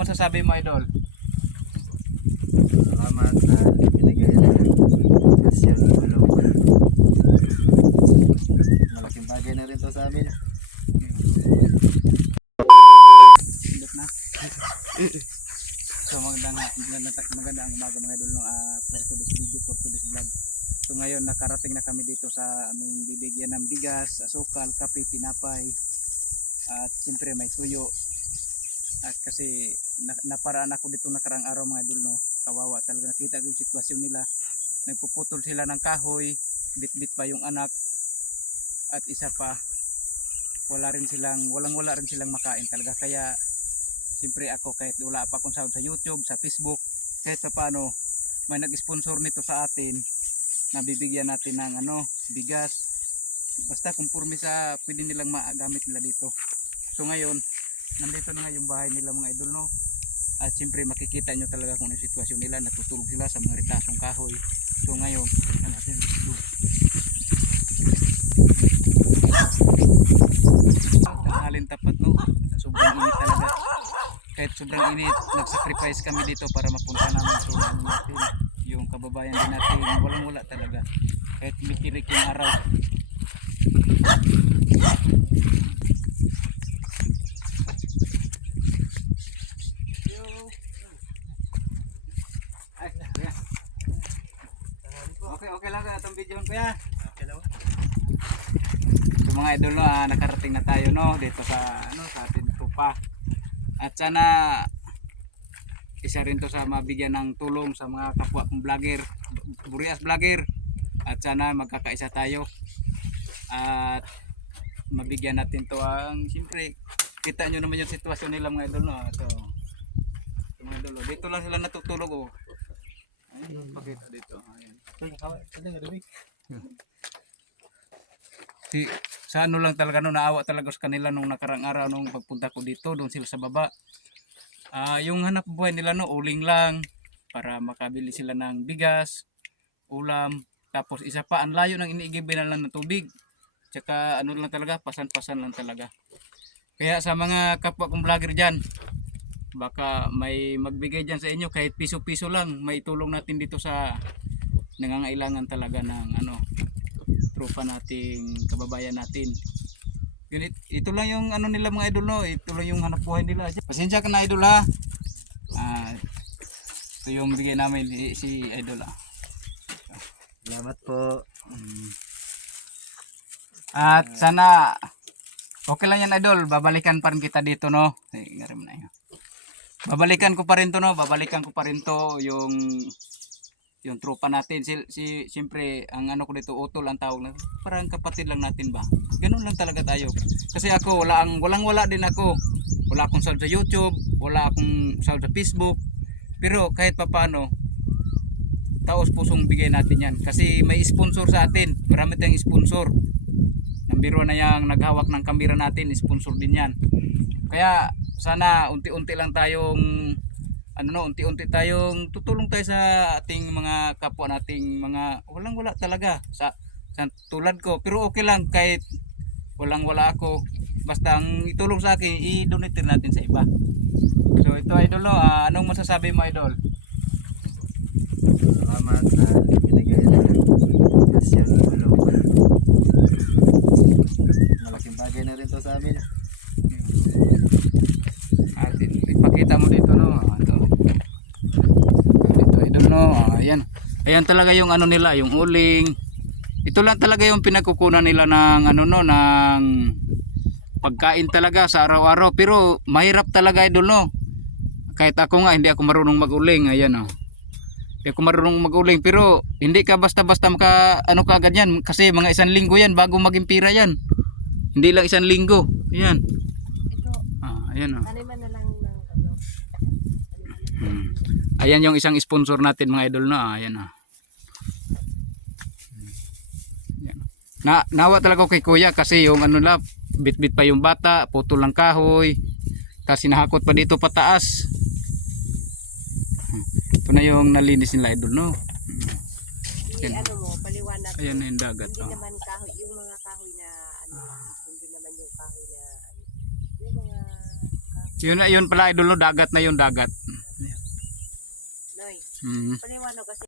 masasabi mo, idol? Salamat na binigay na kasya ng tulong. Malaking bagay na rin to sa amin. Ulit na. So magandang umaga mga idol, no? For today's video, for today's vlog. So ngayon nakarating na kami dito sa aming bibigyan ng bigas, asukal, kape, tinapay, at siyempre may tuyo. At kasi naparaan ako dito nakarang araw mga idol, no? Kawawa talaga, nakita ko yung sitwasyon nila. Nagpuputol sila ng kahoy, bit-bit pa yung anak, at isa pa wala rin silang makain talaga. Kaya siyempre ako, kahit wala pa akong sahod sa YouTube, sa Facebook, kahit pa paano may nag-sponsor nito sa atin, nabibigyan natin ng bigas, basta kumpurmi sa pwede nilang magamit nila dito. So ngayon nandito na nga yung bahay nila mga idol, no? At siyempre makikita nyo talaga kung ano yung sitwasyon nila, natutulog sila sa mga ritasong kahoy. So ngayon natin tanghalin tapat, no? Sobrang init talaga. Kahit sobrang init, nag-sacrifice kami dito para mapunta namin sa natin yung kababayan din natin. Walang wala talaga, kahit mitirik yung araw. Okay lang itong video ko ya. Okay lang. So mga idol, no, nakarating na tayo, no, dito sa sa atin tupa. At sana isa rin to sa mabigyan ng tulong sa mga kapwa kong vlogger, Burias vlogger. At sana magkakaisa tayo at mabigyan natin to ang siyempre kita nyo naman yung sitwasyon nila mga idol, no. So mga idol, dito lang sila natutulog, oh. Ayun, pakita dito. Ayan. Sa ano lang talaga, no, naawa talaga sa kanila nung nakarang araw nung pagpunta ko dito, doon sila sa baba. Yung hanap buhay nila, no, uling lang para makabili sila ng bigas, ulam, tapos isa pa ang layo ng iniigibay na lang ng tubig. Tsaka ano lang talaga, pasan-pasan lang talaga. Kaya sa mga kapwa kong vlogger diyan, baka may magbigay diyan sa inyo kahit piso-piso lang, may tulong natin dito sa nangangailangan talaga ng tropa nating kababayan natin. Yun, ito lang yung nila mga idol, no, ito lang yung hanap buhay nila. Pasensya ka na idol, ha. Ito yung bigay namin si idol, ha. Salamat po. At sana okay lang yan idol, babalikan pa rin kita dito, no. Babalikan ko pa rin to, no, babalikan ko pa rin to yung tropa natin. Siyempre ang ko dito, utol ang tawag na, parang kapatid lang natin ba, ganun lang talaga tayo. Kasi ako walang din ako, wala akong sahod sa YouTube, wala akong sahod sa Facebook, pero kahit papaano taos pusong bigay natin yan kasi may sponsor sa atin. Marami tayong sponsor, nambiro na yung naghawak ng kamera natin, sponsor din yan. Kaya sana unti-unti lang tayong unti-unti tayong tutulong tayo sa ating mga kapwa nating mga walang-wala talaga sa tulad ko. Pero okay lang kahit walang-wala ako, basta ang itulong sa akin i-donate natin sa iba. So ito idol, no, anong masasabi mo idol? Salamat na binigay na kasya ng tulong. Malaking bagay na rin to sa amin. At ipakita mo dito, no. Dito idol, no. Ayan talaga yung nila, yung uling. Ito lang talaga yung pinagkukunan nila ng ng pagkain talaga sa araw-araw. Pero mahirap talaga idol, no. Kahit ako nga hindi ako marunong mag-uling. Ayan, oh. Hindi ako marunong mag-uling, pero hindi ka basta-basta kaagad yan kasi mga 1 linggo yan bago maging pira yan. Hindi lang 1 linggo. Ayan. Ito. Ayan, oh. Taniman na lang ng Ayan yung isang sponsor natin mga idol, na. Ayan, oh. Ayan. Nawa talaga ko kay kuya kasi yung bit-bit pa yung bata, putol ng kahoy, kasi nahakot pa dito pataas. Ito na yung nalinis nila idol, no. Paliwanag. Ayan na yung dagat, Hindi oh. naman kahoy, yung mga kahoy na hindi naman yung kahoy na yung mga kahoy Yun pala idol no, dagat na yung dagat. Noy, Mm. paniwano kasi